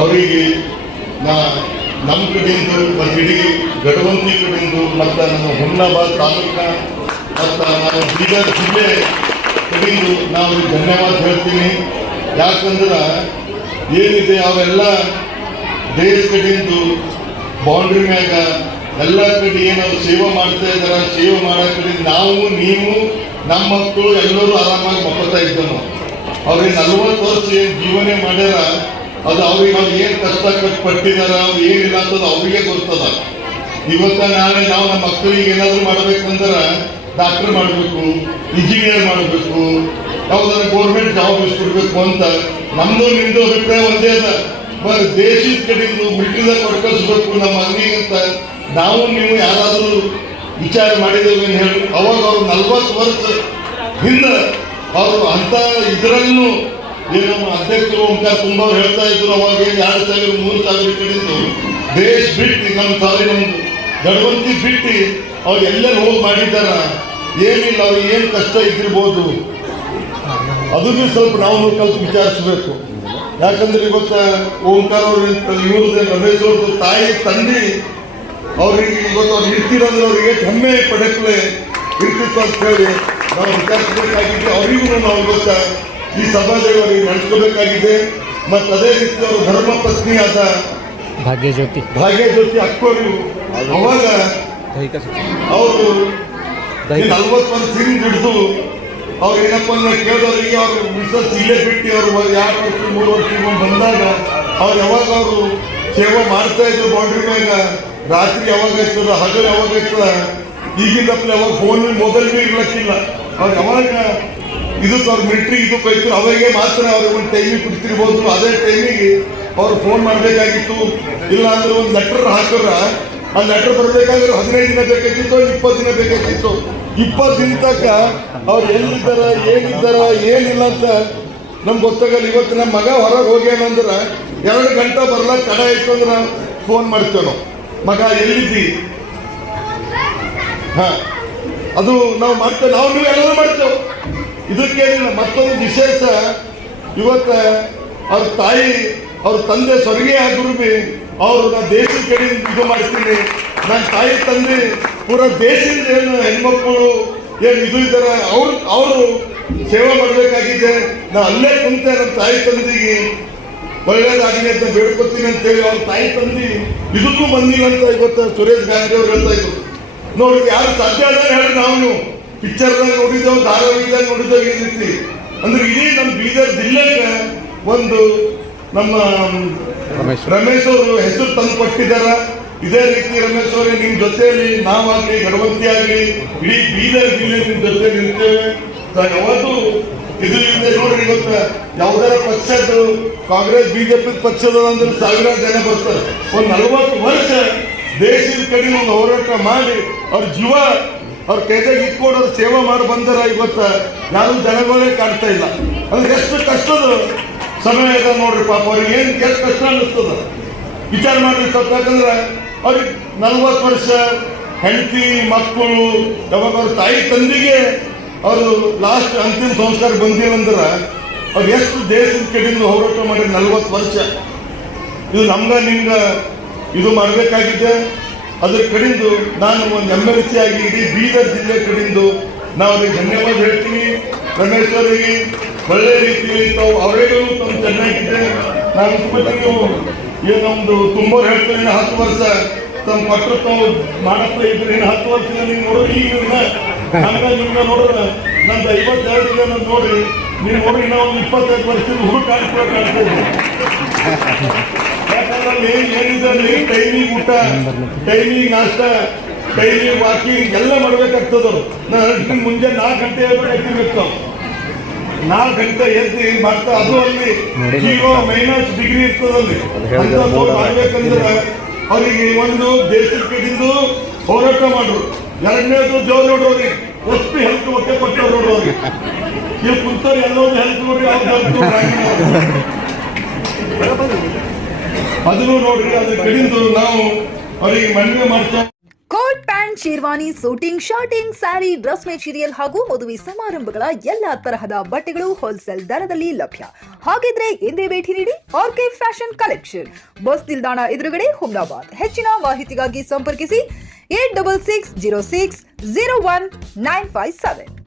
ಅವರಿಗೆ ನಮ್ಮ ಕಡೆಯಿಂದ ಮತ್ತು ಇಡೀ ಗಡವಂತಿ ಕಡೆಯಿಂದ ಮತ್ತು ನಮ್ಮ ಹುಮ್ನಾಬಾದ್ ತಾಲೂಕಿನ ಮತ್ತು ನಮ್ಮ ಬೀದರ್ ಜಿಲ್ಲೆ ಕಡೆಯಿಂದ ನಾವು ಧನ್ಯವಾದ ಹೇಳ್ತೀನಿ. ಯಾಕಂದ್ರೆ ಏನಿದೆ ಅವೆಲ್ಲ ದೇಶ ಕಡೆಯಿಂದ ಬೌಂಡ್ರಿ ಮ್ಯಾಗ ಎಲ್ಲ ಕಡೆ ಏನದು ಸೇವೆ ಮಾಡ್ತಾ ಇದ್ದಾರೆ. ಸೇವೆ ಮಾಡೋ ಕಡೆ ನಾವು ನೀವು ನಮ್ಮ ಮಕ್ಕಳು ಎಲ್ಲರೂ ಆರಾಮಾಗಿ ಮಕ್ಕಳ್ತಾ ಇದ್ದವು. ನಾವು ಅವ್ರಿಗೆ 40 ವರ್ಷ ಏನು ಜೀವನ ಮಾಡ್ಯಾರ, ಅದು ಅವ್ರಿಗೆ ಅವ್ರು ಏನು ಕಷ್ಟ ಪಟ್ಟಿದಾರ, ಅವ್ರು ಏನಿಲ್ಲ ಅಂತದ್ದು ಅವ್ರಿಗೆ ಗೊತ್ತದ. ಇವತ್ತ ನಾಳೆ ನಾವು ನಮ್ಮ ಮಕ್ಕಳಿಗೆ ಏನಾದರೂ ಮಾಡ್ಬೇಕಂದ್ರೆ ಡಾಕ್ಟರ್ ಮಾಡಬೇಕು, ಇಂಜಿನಿಯರ್ ಮಾಡಬೇಕು, ಯಾವುದಾದ್ರು ಗೌರ್ಮೆಂಟ್ ಜಾಬ್ ಇಸ್ಕೊಡ್ಬೇಕು ಅಂತ ನಮ್ಮದು ನಿಮ್ಮದು ಅಭಿಪ್ರಾಯ ಒಂದೇ ಅದ. ಬರೀ ದೇಶದ ಕಡೆಯಿಂದ ಮಿಲಿಟರಿದಾಗ ಹೊರಕಳಿಸ್ಬೇಕು ನಮ್ಮ ಮಗನಿಗೆ ಅಂತ ನಾವು ನೀವು ಯಾರಾದರೂ ವಿಚಾರ ಮಾಡಿದ್ದೇವೆ ಅಂತ ಹೇಳಿ ಅವಾಗ ಅವ್ರು 40 ವರ್ಷ ಹಿಂದೆ ಅವರು ಅಂಥ ಇದರಲ್ಲೂ ಏನು ಅಧ್ಯಕ್ಷರು ಓಂಕಾರ ತುಂಬ ಹೇಳ್ತಾ ಇದ್ರು. ಅವಾಗ 2,000 3,000 ಕಡೆಯಿಂದ ದೇಶ ಬಿಟ್ಟು ನಮ್ಮ ಗಡವಂತಿ ಬಿಟ್ಟು ಅವ್ರು ಎಲ್ಲೆಲ್ಲಿ ಹೋಗಿ ಮಾಡಿದ್ದಾರ. ಏನಿಲ್ಲ ಅವ್ರಿಗೆ ಏನು ಕಷ್ಟ ಇದ್ದಿರ್ಬೋದು, ಅದನ್ನು ಸ್ವಲ್ಪ ನಾವು ಕಲ್ತು ವಿಚಾರಿಸ್ಬೇಕು. ಯಾಕಂದ್ರೆ ಇವತ್ತು ಓಂಕಾರ ಅವ್ರ ಇವ್ರದ್ದು ರಮೇಶ್ ಅವ್ರದ್ದು ತಾಯಿ ತಂದೆ ಅವ್ರಿಗೆ ಇವತ್ತು ಅವ್ರು ಇರ್ತೀರಂದ್ರೆ ಅವ್ರಿಗೆ ಹೆಮ್ಮೆ ಪಡೆಕಲೆ ಇರ್ತಿತ್ತು ಅಂತ ಹೇಳಿ ನಾವು ವಿಚಾರಿಸಬೇಕಾಗಿದೆ. ಅವರಿಗೂ ನಾವು ಇವತ್ತು ಈ ಸಭಾದಲ್ಲಿ ನಡೆಸ್ಕೋಬೇಕಾಗಿದೆ. ಮತ್ತು ಅದೇ ರೀತಿ ಅವರು ಧರ್ಮ ಪತ್ನಿ ಆದ ಭಾಗ್ಯಜ್ಯೋತಿ ಅಕ್ಕೋರು ಅವಾಗ ಅವರು 40 ವರ್ಷ ಹಿಂದೆ ಹಿಡಿದು ಅವ್ರು ಏನಪ್ಪ ಅಂದ್ರೆ ಕೇಳೋರಿಗೆ ಅವರು ಮಿಸಸ್ ಇಲ್ಲೇ ಬಿಟ್ಟು ಅವರು 2 ವರ್ಷ 3 ವರ್ಷ ಬಂದಾಗ ಅವ್ರು ಯಾವಾಗ ಅವರು ಸೇವೆ ಮಾಡ್ತಾ ಇದ್ರು ಬೌಂಡ್ರಿ ಮ್ಯಾಗ. ರಾತ್ರಿ ಯಾವಾಗ ಇರ್ತದ, ಹಗಲು ಯಾವಾಗ ಇರ್ತದ, ಈಗಿಂದಪ್ಲೆ ಅವಾಗ ಫೋನ್ ಮೊಬೈಲ್ ಭೀ ಇರ್ಲಕ್ಕಿಲ್ಲ. ಅವ್ರು ಯಾವಾಗ ಇದಕ್ಕೆ ಅವ್ರು ಮಿಲಿಟ್ರಿ ಇದಕ್ಕೆ ಹೋಯ್ತು ಅವಾಗೆ ಮಾತ್ರ ಅವ್ರಿಗೆ ಒಂದು ಟೈಮಿಗೆ ಕೊಡ್ತಿರ್ಬೋದು. ಅದೇ ಟೈಮಿಗೆ ಅವ್ರು ಫೋನ್ ಮಾಡಬೇಕಾಗಿತ್ತು. ಇಲ್ಲ ಅಂದ್ರೆ ಒಂದು ಲೆಟರ್ ಹಾಕಿದ್ರ ಆ ಲೆಟರ್ ಬರಬೇಕಾದ್ರೆ 15 ದಿನ ಬೇಕಾಗಿತ್ತು, 20 ದಿನ ಬೇಕಾಗಿತ್ತು. 20 ದಿನ ತನಕ ಅವ್ರು ಎಲ್ಲಿದ್ದಾರ ಏನಿದ್ದಾರ ಏನಿಲ್ಲ ಅಂತ ನಮ್ಗೆ ಗೊತ್ತಾಗಲ್ಲ. ಇವತ್ತು ನಮ್ಮ ಮಗ ಹೊರಗೆ ಹೋಗ್ಯಾನಂದ್ರೆ 2 ಗಂಟೆ ಬರ್ಲಾಕ ತಡ ಆಯ್ತು ಅಂದ್ರೆ ಫೋನ್ ಮಾಡ್ತೇವೆ ನಾವು, ಮಗ ಎಲ್ಲಿದ್ದಿ? ಅದು ನಾವು ಮಾಡ್ತೇವೆ, ನಾವು ನೀವು ಎಲ್ಲರೂ ಮಾಡ್ತೇವೆ. ಇದಕ್ಕೇನಿಲ್ಲ. ಮತ್ತೊಂದು ವಿಶೇಷ, ಇವತ್ತು ಅವ್ರ ತಾಯಿ ಅವ್ರ ತಂದೆ ಸ್ವರ್ಗೀಯ ಆದ್ರೂ ಭೀ ಅವರು ನಾನು ದೇಶದ ಕಡೆ ಇದು ಮಾಡ್ತೀನಿ. ನನ್ನ ತಾಯಿ ತಂದೆ ಪೂರ ದೇಶದಿಂದ ಏನು ಹೆಣ್ಮಕ್ಳು ಏನು ಇದು ಇದ್ದಾರೆ ಅವರು ಸೇವೆ ಮಾಡಬೇಕಾಗಿದೆ. ನಾನು ಅಲ್ಲೇ ಕುಂತೆ ನಮ್ಮ ತಾಯಿ ತಂದೆಗೆ ಒಳ್ಳೇದಾಗಲಿ ಅಂತ ಬೇಡ್ಕೊತೀನಿ ಅಂತೇಳಿ ಅವ್ರ ತಾಯಿ ತಂದೆ ಇದಕ್ಕೂ ಬಂದಿಲ್ಲ ಅಂತ ಇವತ್ತು ಸುರೇಶ್ ಗಾಂಧಿ ಅವ್ರು ಹೇಳ್ತಾ ಇದ್ರು. ನೋಡಿ ಯಾರು ಸಾಧ್ಯ ಅದ ಹೇಳಿ ನಾವು ಪಿಕ್ಚರ್ದಾಗ ನೋಡಿದ್ದೇವೆ, ಧಾರಾವಾಹಿದಾಗ ನೋಡಿದ್ದೇವೆ. ಈ ರೀತಿ ಅಂದ್ರೆ ಇಡೀ ನಮ್ಮ ಬೀದರ್ ಜಿಲ್ಲೆಗೆ ಒಂದು ನಮ್ಮ ರಮೇಶ್ ಅವರು ಹೆಸರು ತಂದು ಕೊಟ್ಟಿದ್ದಾರ. ಇದೇ ರೀತಿ ರಮೇಶ್ ಅವರೇ ನಿಮ್ಮ ಜೊತೆಯಲ್ಲಿ ನಾವಾಗಲಿ ಗಡವಂತಿ ಆಗಲಿ ಇಡೀ ಬೀದರ್ ಜಿಲ್ಲೆ ನಿಮ್ಮ ಜೊತೆ ನಿಲ್ತೇವೆ. ಯಾವತ್ತೂ ಇದು ಇದೆ ನೋಡ್ರಿ. ಇವತ್ತು ಯಾವ್ದಾರ ಪಕ್ಷದ್ದು ಕಾಂಗ್ರೆಸ್ ಬಿಜೆಪಿ ಪಕ್ಷದ ಅಂದ್ರೆ 1000 ಜನ ಬರ್ತಾರೆ. ಒಂದು 40 ವರ್ಷ ದೇಶದ ಕಡೆ ಒಂದು ಹೋರಾಟ ಮಾಡಿ ಅವ್ರ ಜೀವ ಅವ್ರ ಕೈದಾಗ ಇಟ್ಕೊಂಡು ಅವ್ರು ಸೇವೆ ಮಾಡಿ ಬಂದಾರ. ಇವತ್ತು ಯಾರು ಜನಗಳೇ ಕಾಡ್ತಾ ಇಲ್ಲ. ಅಂದ್ರೆ ಎಷ್ಟು ಕಷ್ಟದ ಸಮಯ ಇದೆ ನೋಡ್ರಿ. ಪಾಪ ಅವ್ರಿಗೆ ಏನು ಎಷ್ಟು ಕಷ್ಟ ಅನ್ನಿಸ್ತದ ವಿಚಾರ ಮಾಡಿ ಸ್ವಲ್ಪ. ಯಾಕಂದ್ರೆ ಅವ್ರಿಗೆ 40 ವರ್ಷ ಹೆಂಡತಿ ಮಕ್ಕಳು ಯಾವಾಗ ಅವ್ರ ತಾಯಿ ತಂದೆಗೆ ಅವರು ಲಾಸ್ಟ್ ಅಂತಿಮ ಸಂಸ್ಕಾರ ಬಂದಿಲ್ಲ ಅಂದ್ರೆ ಅವ್ರು ಎಷ್ಟು ದೇಶದ ಕಡೆಯಿಂದ ಹೋರಾಟ ಮಾಡಿ 40 ವರ್ಷ. ಇದು ನಮ್ಗೆ ನಿಮ್ಗೆ ಇದು ಮಾಡಬೇಕಾಗಿದೆ. ಅದ್ರ ಕಡೆಯಿಂದ ನಾನು ಒಂದು MLC ಆಗಿ ಇಡೀ ಬೀದರ್ ಜಿಲ್ಲೆ ಕಡೆಯಿಂದ ನಾವು ಅವ್ರಿಗೆ ಧನ್ಯವಾದ ಹೇಳ್ತೀನಿ. ರಮೇಶ್ ಅವರಿಗೆ ಒಳ್ಳೆ ರೀತಿಯಲ್ಲಿ ತಾವು ಅವರಿಗೂ ತಮ್ಮ ಚೆನ್ನಾಗಿದೆ. ನಾನು ನೀವು ಏನು ನಮ್ಮದು ತುಂಬ ಹೇಳ್ತೀನಿ 10 ವರ್ಷ ತಮ್ಮ ಕೊಟ್ಟರು ತಾವು ಮಾಡತ್ತಾ ಇದ್ರೆ 10 ವರ್ಷದಿಂದ ನೀವು ನೋಡ್ರಿ. ಈಗ ಹಂಗ ನಿಮ್ಗೆ ನೋಡಿದ್ರೆ ನಂದು 52 ಜನ ನೋಡ್ರಿ, ನೀವು ನೋಡ್ರಿ ನಾವು 25 ವರ್ಷದ ಹುಡುಗ ಕಾಣಿಸ್ಬೇಕು. ಯಾಕಂದ್ರೆ ಏನಿದೆ ಟೈಮಿಗೆ ಊಟ, ಟೈಮಿಗೆ ನಾಷ್ಟ, ಟೈಮಿಗೆ ವಾಕಿಂಗ್ ಎಲ್ಲ ಮಾಡ್ಬೇಕಾಗ್ತದ. ನಾನು ಮುಂಜಾನೆ 4 ಗಂಟೆ ಹೇಳ್ಬೇಕಾಗ್ತಿರ್ಬೇಕು. 4 ಗಂಟೆ ಎದ್ದು ಮಾಡ್ತಾ ಅದು ಅಲ್ಲಿ 0- ಡಿಗ್ರಿ ಇರ್ತದಲ್ಲಿ ಅಂತ ಮಾಡ್ಬೇಕಂದ್ರೆ ಅವರಿಗೆ ಒಂದು ದೇಶದ ಕಡೆಯಿಂದ ಹೋರಾಟ ಮಾಡ್ರು. 2ನೇದು ಜೋರ್ ನೋಡ್ರಿ ಎಷ್ಟು ಹೆಲ್ತ್ ಒಟ್ಟೆ ಕೊಟ್ಟರು ನೋಡ್ರಿ. ನೀವು ಕುಂತವ್ರು ಎಲ್ಲೊಂದು ಹೆಲ್ತ್ ನೋಡ್ರಿ, ಅದನ್ನು ನೋಡ್ರಿ. ಅದ್ರ ಕಡೆಯಿಂದ ನಾವು ಅವರಿಗೆ ಮನವಿ ಮಾಡ್ತೇವೆ. Coat pant, sherwani, suiting, shirting, sari, dress material ಹಾಗೂ ಮದುವೆ ಸಮಾರಂಭಗಳ ಎಲ್ಲಾ ತರಹದ ಬಟ್ಟೆಗಳು ಹೋಲ್ಸೇಲ್ ದರದಲ್ಲಿ ಲಭ್ಯ. ಹಾಗಿದ್ರೆ ಎಂದೇ ಭೇಟಿ ನೀಡಿ ಆರ್ಕೆ ಫ್ಯಾಷನ್ ಕಲೆಕ್ಷನ್, ಬಸ್ ನಿಲ್ದಾಣ ಎದುರುಗಡೆ, ಹುಮ್ನಾಬಾದ್. ಹೆಚ್ಚಿನ ಮಾಹಿತಿಗಾಗಿ ಸಂಪರ್ಕಿಸಿ 8660601957.